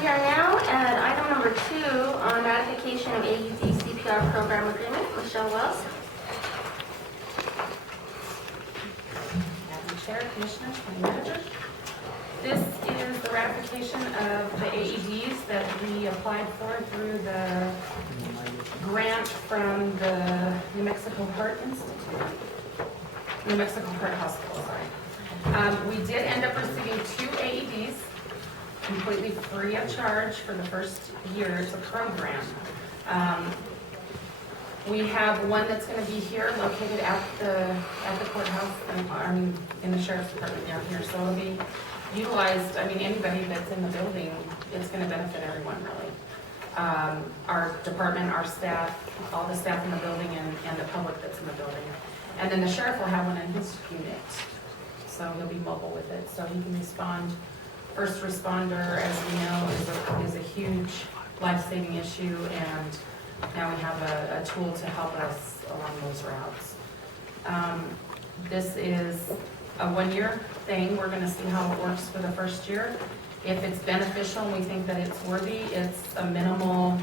We are now at item number 2 on ratification of AUD CPR program agreement. Michelle Wells. Madam Chair, Commissioners, County Manager. This is the ratification of the AEDs that we applied for through the grant from the New Mexico Heart Institute. New Mexico Heart Hospital, sorry. We did end up receiving 2 AEDs completely free of charge for the first year. It's a program. We have one that's going to be here, located at the courthouse, in the sheriff's department down here. So it'll be utilized. I mean, anybody that's in the building, it's going to benefit everyone, really. Our department, our staff, all the staff in the building, and the public that's in the building. And then the sheriff will have one in his unit, so he'll be mobile with it, so he can respond. First responder, as we know, is a huge life-saving issue, and now we have a tool to help us along those routes. This is a 1-year thing. We're going to see how it works for the first year. If it's beneficial and we think that it's worthy, it's a minimal,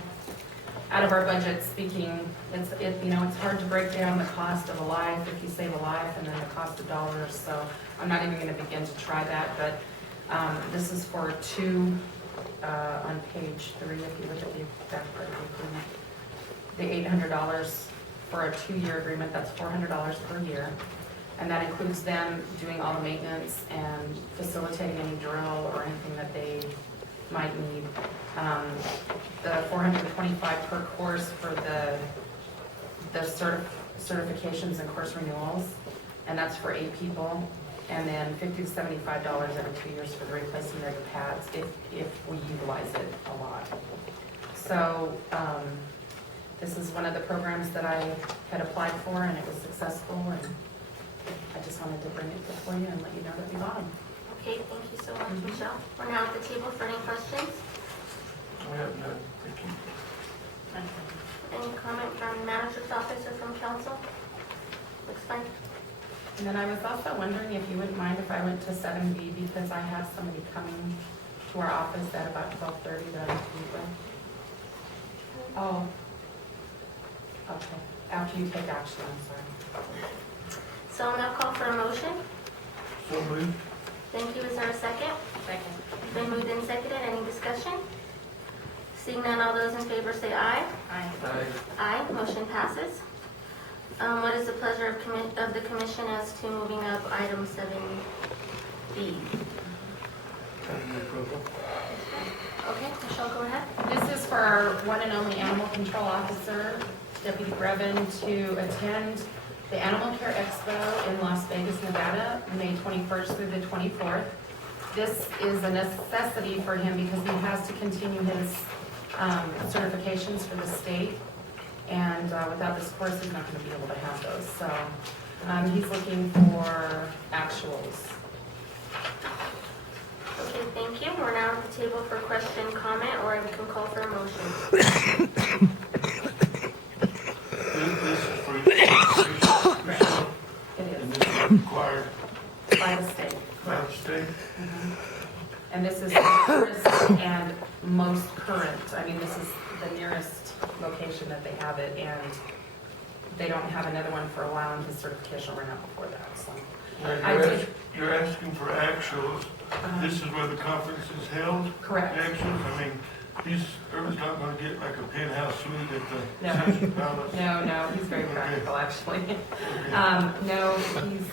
out of our budget speaking, it's hard to break down the cost of a life if you save a life and then the cost of dollars. So I'm not even going to begin to try that, but this is for 2 on page 3, if you look at the back part of the agreement. The $800 for a 2-year agreement, that's $400 per year. And that includes them doing all the maintenance and facilitating any drill or anything that they might need. The $425 per course for the certifications and course renewals, and that's for 8 people. And then $50 to $75 every 2 years for the replacement of the pads if we utilize it a lot. So this is one of the programs that I had applied for, and it was successful, and I just wanted to bring it before you and let you know that we got them. Okay, thank you so much, Michelle. We're now at the table for any questions. I have none, thank you. Any comment from manager's office or from council? Looks fine. And then I was also wondering if you wouldn't mind if I went to 7B, because I have somebody coming to our office at about 12:30 that I need to meet with. Oh. Okay, after you take action, I'm sorry. So I'll now call for a motion. So moved. Thank you. Is there a second? Second. Been moved and seconded. Any discussion? Seeing none, all those in favor say aye. Aye. Aye. Aye. Motion passes. What is the pleasure of the commission as to moving up item 7B? Okay, Michelle, go ahead. This is for our one and only animal control officer, Deputy Brevin, to attend the Animal Care Expo in Las Vegas, Nevada, May 21st through the 24th. This is a necessity for him because he has to continue his certifications for the state. And without this course, he's not going to be able to have those. So he's looking for actuals. Okay, thank you. We're now at the table for question, comment, or we can call for a motion. This is free. It And is this is required by the state. by the state. And this is the nearest and most current. I mean, this is the nearest location that they have it, and they don't have another one for a while, and his certification ran out before that. So Now, you're asking for actuals. This is where the conference is held? Correct. Actuals, I mean, Irvin's not gonna get like a penthouse suite at the No. Century Palace. No, he's very practical, actually. No, he's,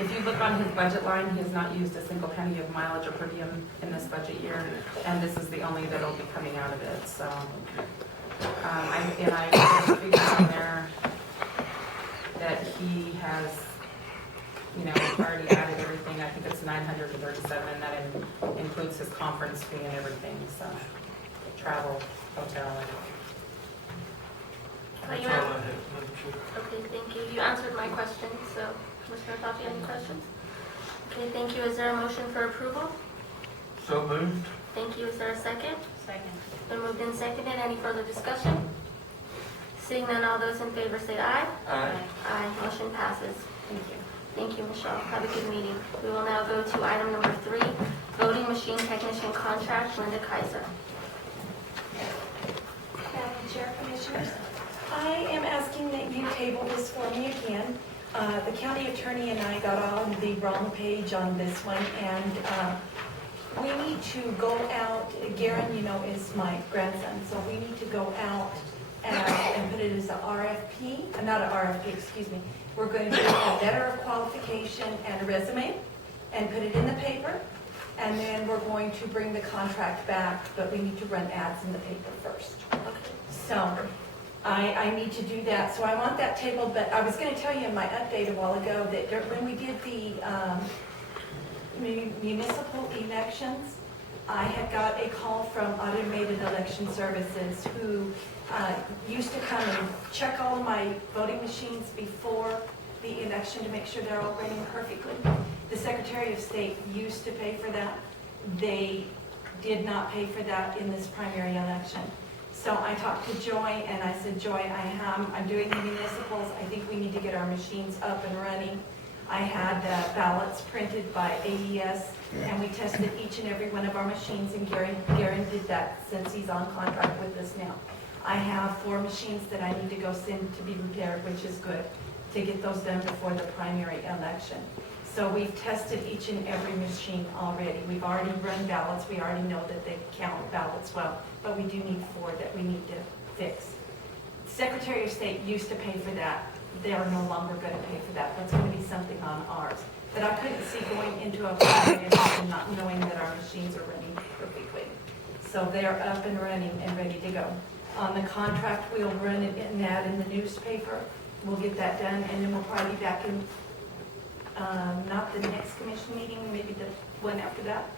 if you look on his budget line, he has not used a single penny of mileage or per diem in this budget year, and this is the only that'll be coming out of it, so. I figured on there that he has, already added everything. I think it's 937, and that includes his conference fee and everything, so travel, hotel. That's all I have, Madam Chair. Okay, thank you. You answered my question, so Commissioner Coffey, any questions? Okay, thank you. Is there a motion for approval? So moved. Thank you. Is there a second? Second. Been moved and seconded. Any further discussion? Seeing none, all those in favor say aye. Aye. Aye. Motion passes. Thank you. Thank you, Michelle. Have a good meeting. We will now go to item number 3, Voting machine technician contract, Linda Kaiser. Madam Chair, Commissioners, I am asking that you table this for me again. The county attorney and I got on the wrong page on this one, and we need to go out, Garen, you know, is my grandson, so we need to go out and put it as a RFP, not an RFP, excuse me. We're going to do a letter of qualification and a resume and put it in the paper, and then we're going to bring the contract back, but we need to run ads in the paper first. So I need to do that, so I want that tabled, but I was gonna tell you in my update a while ago that when we did the municipal elections, I had got a call from Automated Election Services who used to come and check all of my voting machines before the election to make sure they're all running perfectly. The Secretary of State used to pay for that. They did not pay for that in this primary election. So I talked to Joy and I said, Joy, I'm doing the municipals. I think we need to get our machines up and running. I had ballots printed by AES and we tested each and every one of our machines, and Garen did that since he's on contract with us now. I have 4 machines that I need to go send to be repaired, which is good, to get those done before the primary election. So we've tested each and every machine already. We've already run ballots. We already know that they count ballots well, but we do need 4 that we need to fix. Secretary of State used to pay for that. They are no longer going to pay for that. That's going to be something on ours. But I couldn't see going into a primary election not knowing that our machines are running perfectly. So they're up and running and ready to go. On the contract, we'll run an ad in the newspaper. We'll get that done, and then we'll probably be back in, not the next commission meeting, maybe the one after that,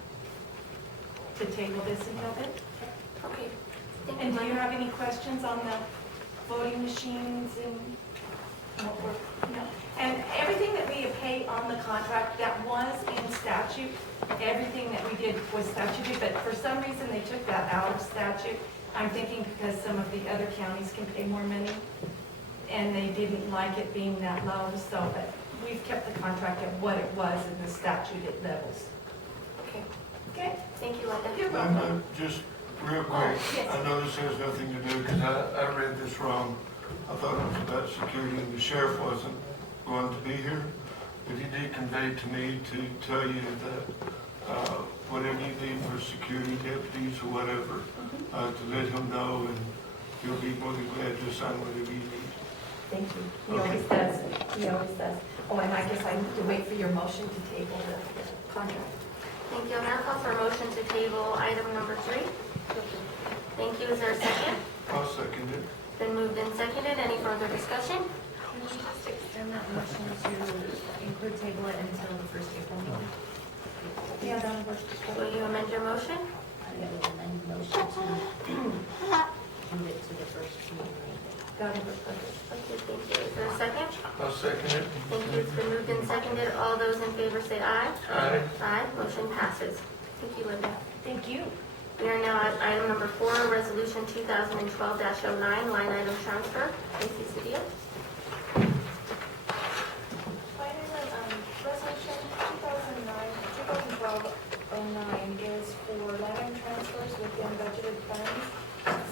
to table this until then. Okay. And do you have any questions on the voting machines and what we're, you know? And everything that we pay on the contract, that was in statute. Everything that we did was statute, but for some reason they took that out of statute. I'm thinking because some of the other counties can pay more money, and they didn't like it being that low, so but we've kept the contract at what it was in the statute at levels. Okay. Okay? Thank you, Linda. You're welcome. Just real quick, Yes. I know this has nothing to do, because I read this wrong. I thought it was about security, and the sheriff wasn't going to be here. But he did convey to me to tell you that whatever you need for security deputies or whatever, to let him know, and he'll be more than glad to assign whatever you need. Thank you. He always does. He always does. Oh, and I guess I need to wait for your motion to table the contract. Thank you. Now call for a motion to table item number 3. Thank you. Is there a second? I'll second it. Been moved and seconded. Any further discussion? Can we just extend that motion to include table it until the first April meeting? Yeah, that works. Will you amend your motion? I would amend the motion to move it to the first meeting. That works. Okay, thank you. Is there a second? I'll second it. Thank you. It's been moved and seconded. All those in favor say aye. Aye. Aye. Motion passes. Thank you, Linda. Thank you. We are now at item number 4, Resolution 2012-09, line item transfer. Tracy Cedillo. Resolution 2012-09 is for line item transfers within budgeted funds.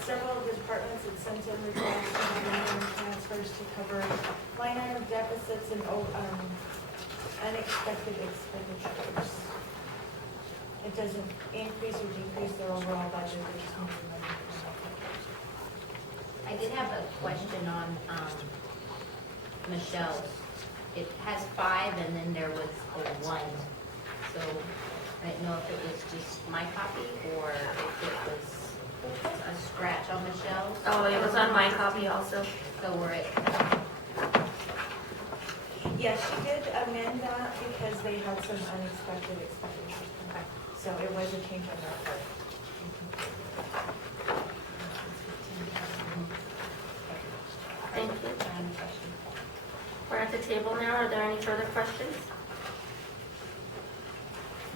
Several of the departments had sent in requests for line item transfers to cover line item deficits and unexpected expenditures. It doesn't increase or decrease their overall budget, they're just moving money from one account. I did have a question on Michelle's. It has 5 and then there was a 1. So I didn't know if it was just my copy or if it was a scratch on Michelle's. Oh, it was on my copy also. So we're at, Yes, she did amend that because they had some unexpected expenditures. So it was a change on that part. Thank you. We're at the table now. Are there any further questions?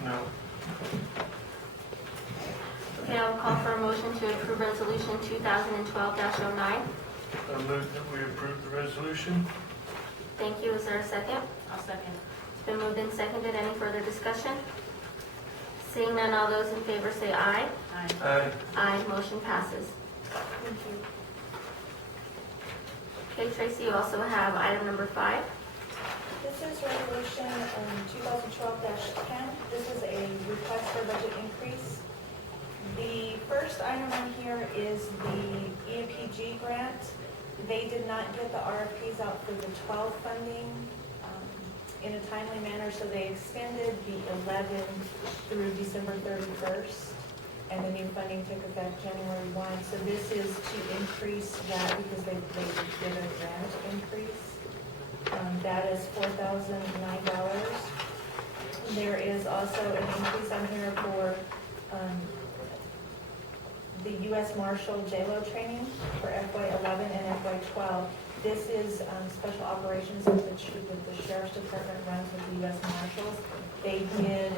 No. Okay, I'll call for a motion to approve Resolution 2012-09. I move that we approve the resolution. Thank you. Is there a second? I'll second. It's been moved and seconded. Any further discussion? Seeing none, all those in favor say aye. Aye. Aye. Aye, motion passes. Thank you. Okay, Tracy, you also have item number 5. This is resolution 2012-10. This is a request for budget increase. The first item on here is the EMPG grant. They did not get the RFPs out for the 12 funding in a timely manner, so they extended the 11 through December 31st, and the new funding took effect January 1. So this is to increase that because they did a grant increase. That is $4,009. There is also an increase on here for the U.S. Marshal JLO training for FY11 and FY12. This is special operations that the Sheriff's Department runs with the U.S. Marshals. They did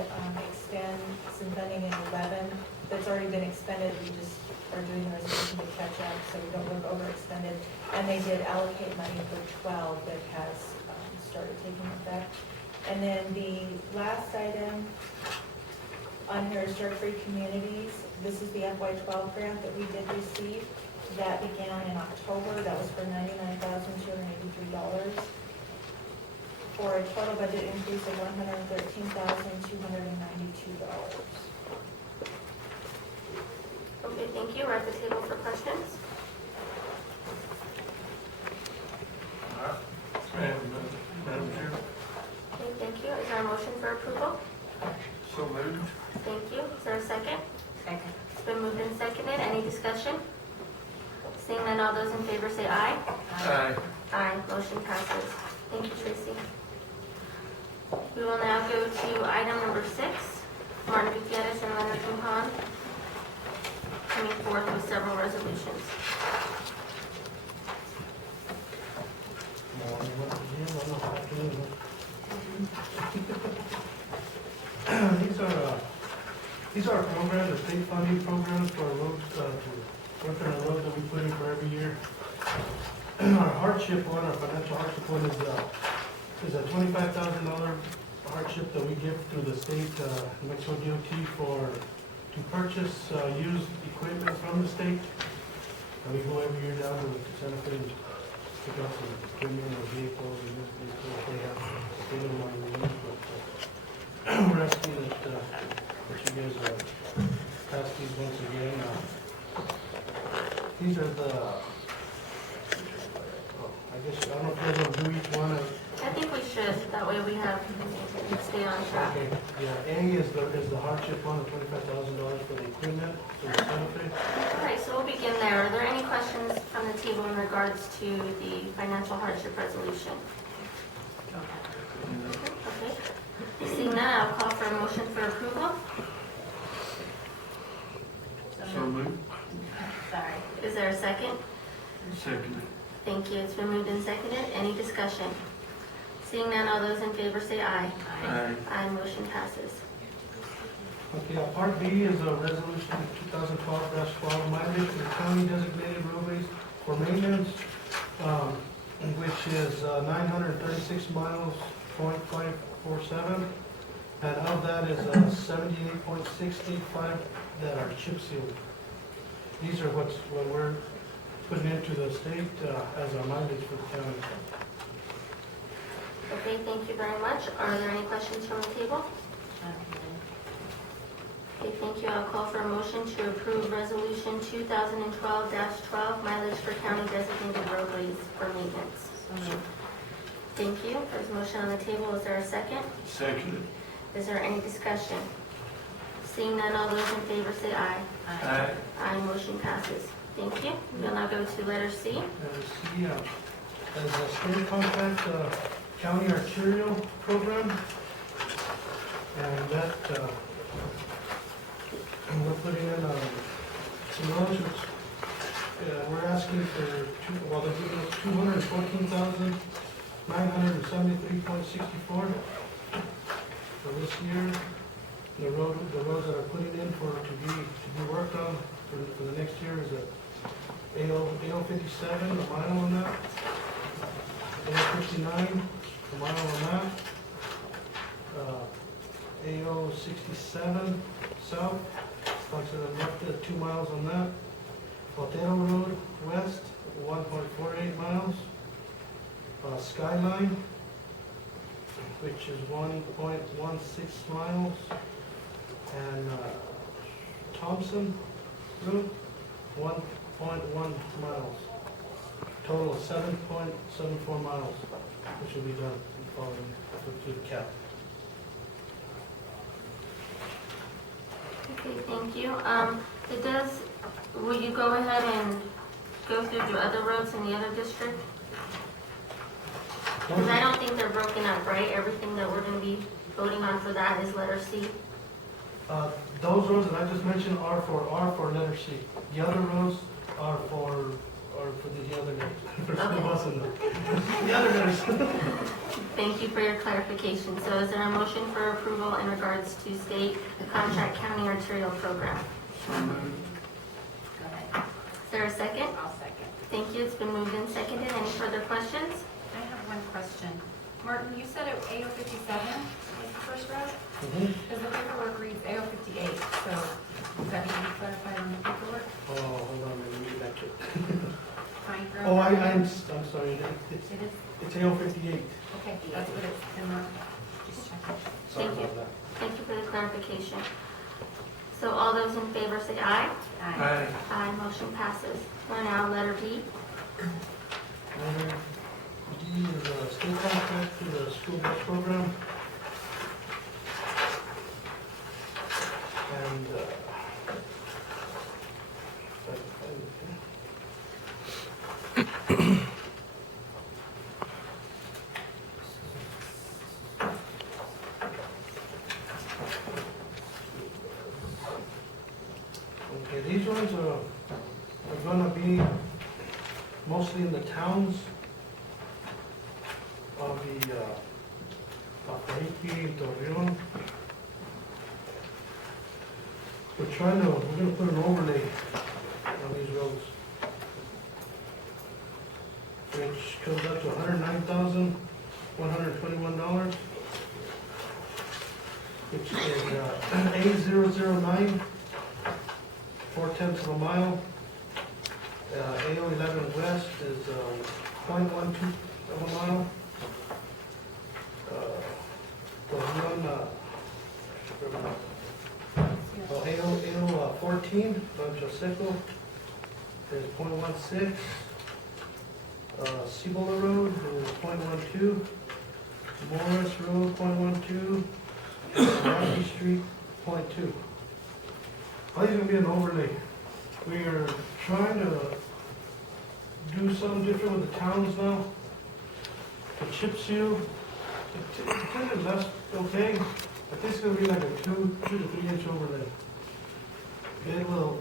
extend some funding in 11 that's already been expended. We just are doing the resolution to catch up so we don't look overextended. And they did allocate money for 12 that has started taking effect. And then the last item on here is drug-free communities. This is the FY12 grant that we did receive. That began in October. That was for $99,283 for a total budget increase of $113,292. Okay, thank you. We're at the table for questions. Madam Chair, Okay, thank you. Is there a motion for approval? so moved. Thank you. Is there a second? Second. It's been moved and seconded. Any discussion? Seeing none, all those in favor say aye. Aye. Aye, motion passes. Thank you, Tracy. We will now go to item number 6. Martin Gutierrez and Leonard Duhan coming forth with several resolutions. These are programs, the state funding programs for roads, to work on the roads that we put in for every year. Our hardship one, our financial hardship one is a $25,000 hardship that we give through the state, New Mexico DOT to purchase used equipment from the state. And we go every year down to Santa Fe and pick up some equipment or vehicles and used vehicles they have. They don't want to use, but we're asking that you guys pass these once again. These are the, I guess, I don't know if you guys want to do each one. I think we should. That way we stay on track. Okay, yeah, A is the hardship one, the $25,000 for the equipment, for the Santa Fe. All right, so we'll begin there. Are there any questions from the table in regards to the financial hardship resolution? Okay. Seeing none, I'll call for a motion for approval. So moved. Sorry. Is there a second? Seconded. Thank you. It's been moved and seconded. Any discussion? Seeing none, all those in favor say aye. Aye. Aye, motion passes. Okay, Part B is a resolution 2012-12, mileage for the county designated roadways for maintenance, which is 936 miles, .547, and of that is 78.65 that are chip sealed. These are what we're putting into the state as our mileage for the county. Okay, thank you very much. Are there any questions from the table? Okay, thank you. I'll call for a motion to approve Resolution 2012-12, mileage for county designated roadways for maintenance. Thank you. There's a motion on the table. Is there a second? Seconded. Is there any discussion? Seeing none, all those in favor say aye. Aye. Aye, motion passes. Thank you. We'll now go to letter C. C, as a state contract, county arterial program, and that, we're putting in some roads, which we're asking for, they're giving us $214,973.64 for this year. The roads that are putting in to be worked on for the next year is a AO 57, a mile on that. AO 59, a mile on that. AO 67 south, starts at left 2 miles on that. Otero Road west, 1.48 miles. Skyline, which is 1.16 miles. And Thompson Road, 1.1 miles. Total of 7.74 miles, which will be done following to the cap. Okay, thank you. It does, will you go ahead and go through the other roads in the other district? Because I don't think they're broken up, right? Everything that we're gonna be voting on for that is letter C. Those roads that I just mentioned are for letter C. The other roads are for the other names. For some of us in the other names. Thank you for your clarification. So is there a motion for approval in regards to state contract county arterial program? So moved. Go ahead. Is there a second? I'll second. Thank you. It's been moved and seconded. Any further questions? I have one question. Martin, you said it AO 57 was the first route? Because the paperwork reads AO 58, so does that need to be clarified on the paperwork? Oh, hold on, let me get back to it. Pine Grove? Oh, I'm sorry, it's It is, AO 58. okay, that's what it's been marked. Just checking. Sorry Thank you. about that. Thank you for the clarification. So all those in favor say aye. Aye. Aye, motion passes. We're now letter B. Letter D is a state contract to the school bus program. And, okay, these ones are gonna be mostly in the towns of the, Pacaiki, Torreon. We're gonna put an overlay on these roads, which comes up to $109,121, which is A009, 4/10 of a mile. AO 11 west is 0.12 of a mile. AO 14, Rancho Seco, is 0.16. Cibola Road is 0.12. Morris Road, 0.12. Rocky Street, 0.2. All these are gonna be an overlay. We are trying to do something different with the towns now. The chip seal, it kind of left okay, but this is gonna be like a 2 to 3 inch overlay. It will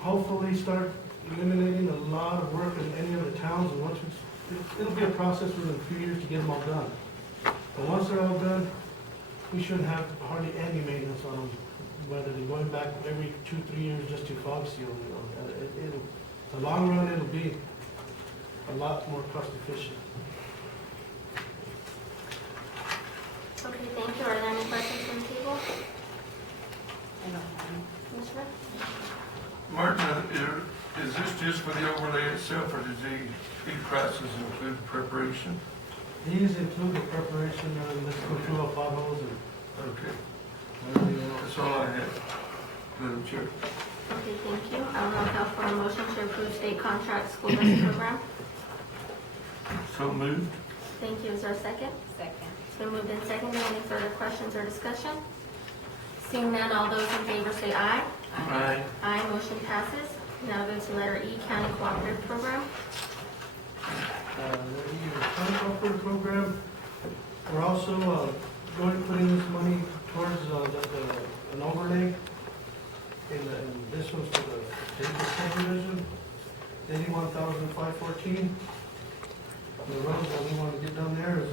hopefully start eliminating a lot of work in any of the towns, and once it'll be a process within a few years to get them all done. But once they're all done, we shouldn't have hardly any maintenance on them, whether they're going back every 2-3 years just to fog seal, you know. In the long run, it'll be a lot more cost efficient. Okay, thank you. Are there any questions from the table? I don't have any. Commissioner? Martin, is this just for the overlay itself, or does the prices include preparation? These include the preparation, let's go through our potholes and Okay, everything else. that's all I have, Madam Chair. Okay, thank you. I will now call for a motion to approve state contract school bus program. So moved. Thank you. Is there a second? Second. It's been moved and seconded. Any further questions or discussion? Seeing none, all those in favor say aye. Aye. Aye, motion passes. Now go to letter E, county cooperative program. The county cooperative program, we're also going to put in this money towards an overlay. And this one's for the Davis subdivision, 81,514. The roads that we want to get down there is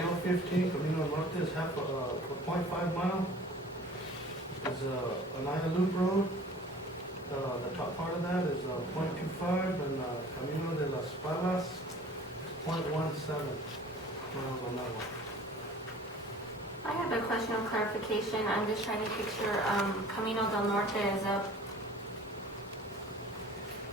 AO 15, Camino Norte is half a 0.5 mile. Is Anaya Loop Road. The top part of that is 0.25, and Camino de las Palas is 0.17 miles on that one. I have a question of clarification. I'm just trying to picture, Camino del Norte is up.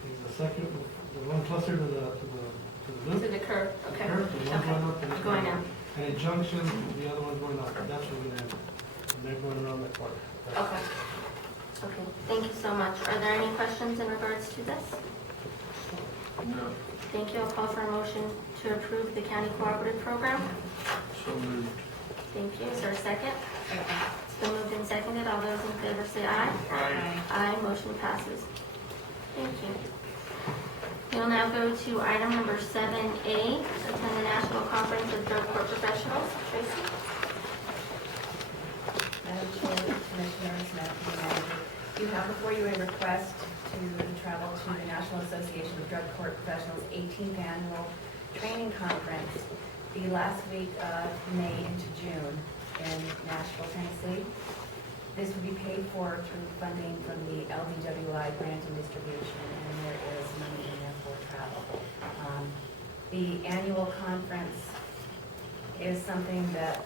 Is the second, the one closer to the To loop? the curb, okay. Curve, the one going up and Okay, going in. And a junction, the other one's going up, that's where we're at. And they're going around that part. Okay. Okay, thank you so much. Are there any questions in regards to this? No, Thank you. I'll call for a motion to approve the county cooperative program. so moved. Thank you. Is there a second? It's been moved and seconded. All those in favor say aye. Aye. Aye, motion passes. Thank you. We'll now go to item number 7A, attend the National Conference of Drug Court Professionals. Tracy? Madam Chair, Commissioners, Madam Manager, you have before you a request to travel to the National Association of Drug Court Professionals 18th Annual Training Conference the last week of May into June in Nashville, Tennessee. This would be paid for through funding from the LDWI grant and distribution, and there is money in there for travel. The annual conference is something that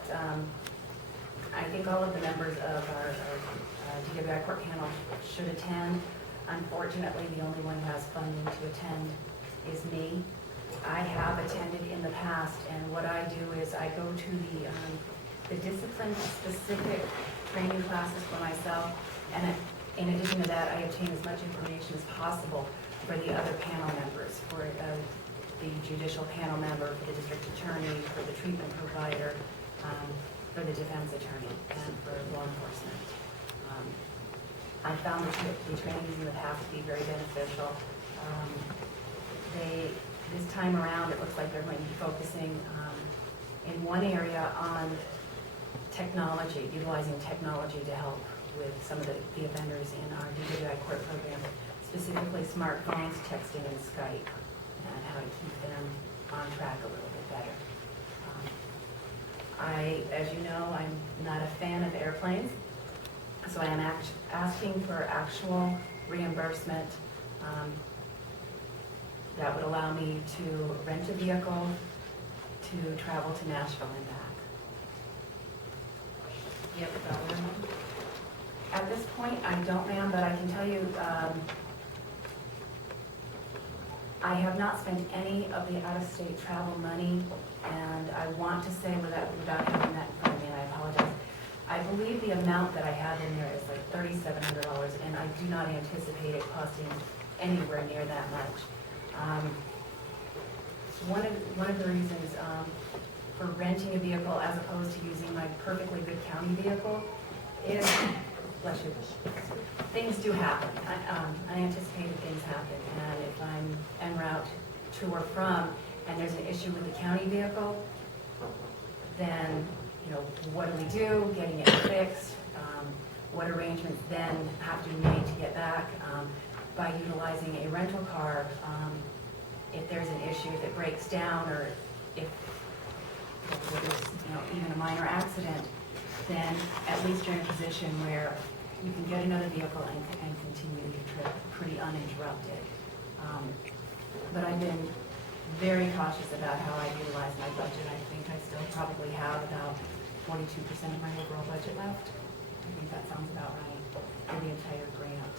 I think all of the members of our DWI court panel should attend. Unfortunately, the only one who has funding to attend is me. I have attended in the past, and what I do is I go to the discipline-specific training classes for myself, and in addition to that, I obtain as much information as possible for the other panel members, for the judicial panel member, for the district attorney, for the treatment provider, for the defense attorney, and for law enforcement. I found the trainings in the past to be very beneficial. This time around, it looks like they're going to be focusing in one area on technology, utilizing technology to help with some of the offenders in our DWI court program, specifically smartphones, texting, and Skype, and how to keep them on track a little bit better. As you know, I'm not a fan of airplanes, so I am asking for actual reimbursement that would allow me to rent a vehicle to travel to Nashville and back. You have a dollar amount? At this point, I don't, ma'am, but I can tell you, I have not spent any of the out-of-state travel money, and I want to say without having that in front of me, and I apologize, I believe the amount that I have in there is like $3,700, and I do not anticipate it costing anywhere near that much. One of the reasons for renting a vehicle as opposed to using my perfectly good county vehicle is, bless you, things do happen. Unanticipated things happen, and if I'm en route to or from, and there's an issue with the county vehicle, then, you know, what do we do? Getting it fixed, what arrangements then have to be made to get back? By utilizing a rental car, if there's an issue, if it breaks down, or if there's, you know, even a minor accident, then at least you're in a position where you can get another vehicle and continue your trip pretty uninterrupted. But I've been very cautious about how I utilize my budget. I think I still probably have about 42% of my overall budget left. I think that sounds about right for the entire grant.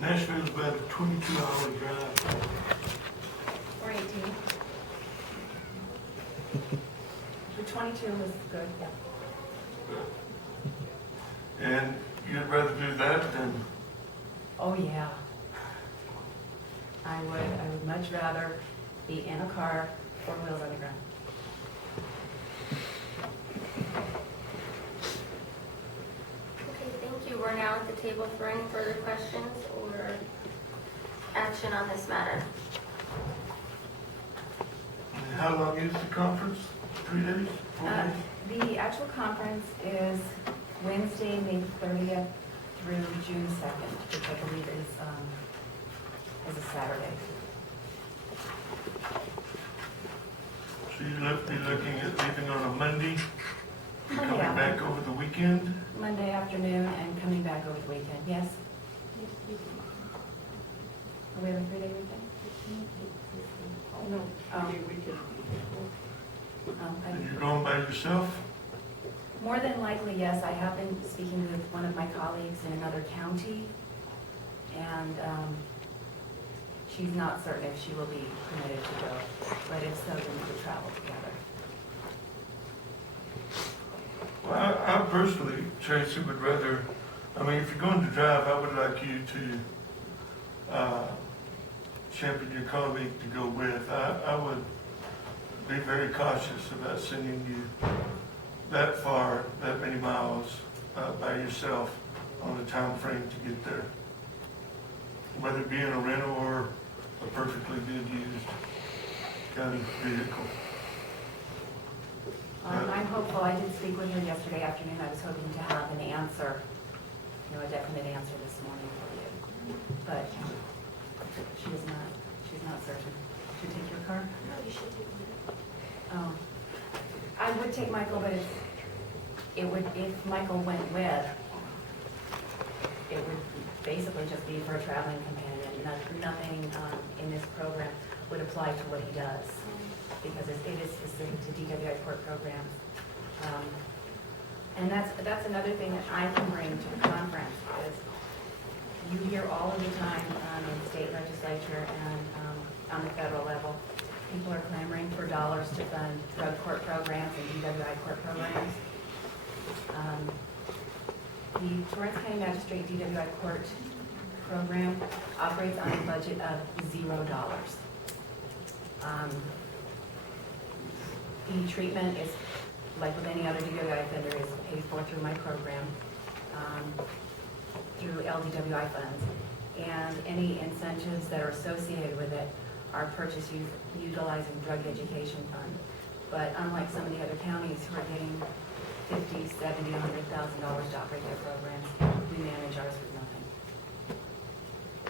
Nashville's about a 22-hour drive. Or 18. The 22 was good, yeah. And you'd rather do that than, Oh, yeah. I would much rather be in a car, 4 wheels on the ground. Okay, thank you. We're now at the table for any further questions or action on this matter. and how long is the conference? 3 days, 4 days? The actual conference is Wednesday, May 30th through June 2nd, which I believe is a Saturday. So you'll be looking at leaving on a Monday, and Monday coming after- back over the weekend? Monday afternoon and coming back over the weekend, yes? Are we having a 3-day weekend? No, Oh. we could, And you're going by yourself? More than likely, yes. I have been speaking with one of my colleagues in another county, and she's not certain if she will be permitted to go, but if so, then we would travel together. Well, I personally, Tracy, would rather, I mean, if you're going to drive, I would like you to champion your colleague to go with. I would be very cautious about sending you that far, that many miles by yourself on a time frame to get there. Whether it be in a rental or a perfectly good used county vehicle. I'm hopeful. I did speak with her yesterday afternoon. I was hoping to have an answer, a definite answer this morning for you. But she's not certain. Should I take your car? No, you should take Oh. I would take Michael, but if Michael went with, it would basically just be for a traveling companion. Nothing in this program would apply to what he does, because it is specific to DWI court programs. And that's another thing that I can bring to the conference, is you hear all of the time in the state legislature and on the federal level, people are clamoring for dollars to fund drug court programs and DWI court programs. The Torrance County Magistrate DWI court program operates on a budget of $0. The treatment is, like with any other DWI offender, is paid for through my program, through LDWI funds. And any incentives that are associated with it are purchased utilizing drug education fund. But unlike some of the other counties who are getting $50,000, $70,000, $100,000 to operate their programs, we manage ours with nothing.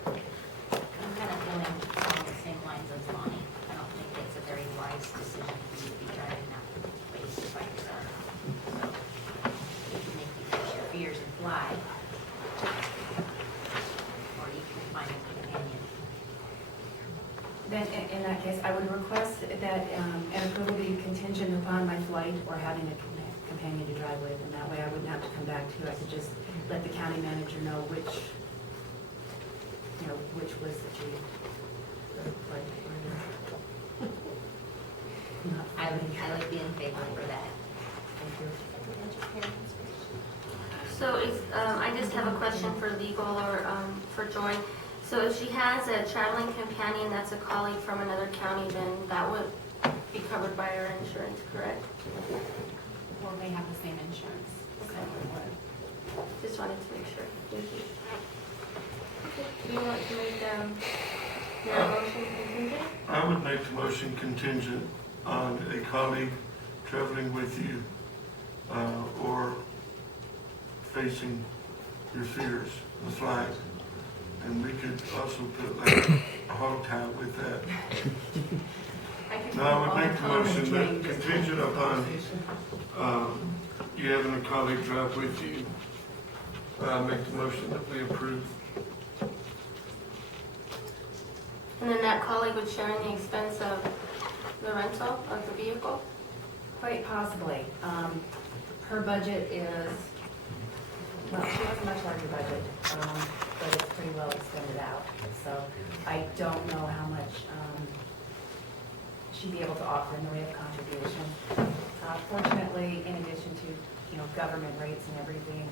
I'm kind of feeling along the same lines as Lonnie. I don't think it's a very wise decision for you to be driving that place by yourself. So, you can make you face your fears and fly. Or you can find a companion. Then, in that case, I would request that an approval be contingent upon my flight or having a companion to drive with, and that way I wouldn't have to come back to you. I could just let the county manager know which was the chief. I would be in favor for that. So I just have a question for legal or for Joy. So if she has a traveling companion that's a colleague from another county, then that would be covered by our insurance, correct? Or they have the same insurance. Just wanted to make sure. Thank you. Okay, do you want to make your motion contingent? I would make the motion contingent on a colleague traveling with you or facing your fears, the flight. And we could also put like a hog tie with that. No, I would make the motion that contingent upon you having a colleague drive with you. Make the motion that we approve. And then that colleague would share in the expense of the rental of the vehicle? Quite possibly. Her budget is, well, she has a much larger budget, but it's pretty well extended out. So I don't know how much she'd be able to offer in the way of contribution. Fortunately, in addition to, government rates and everything,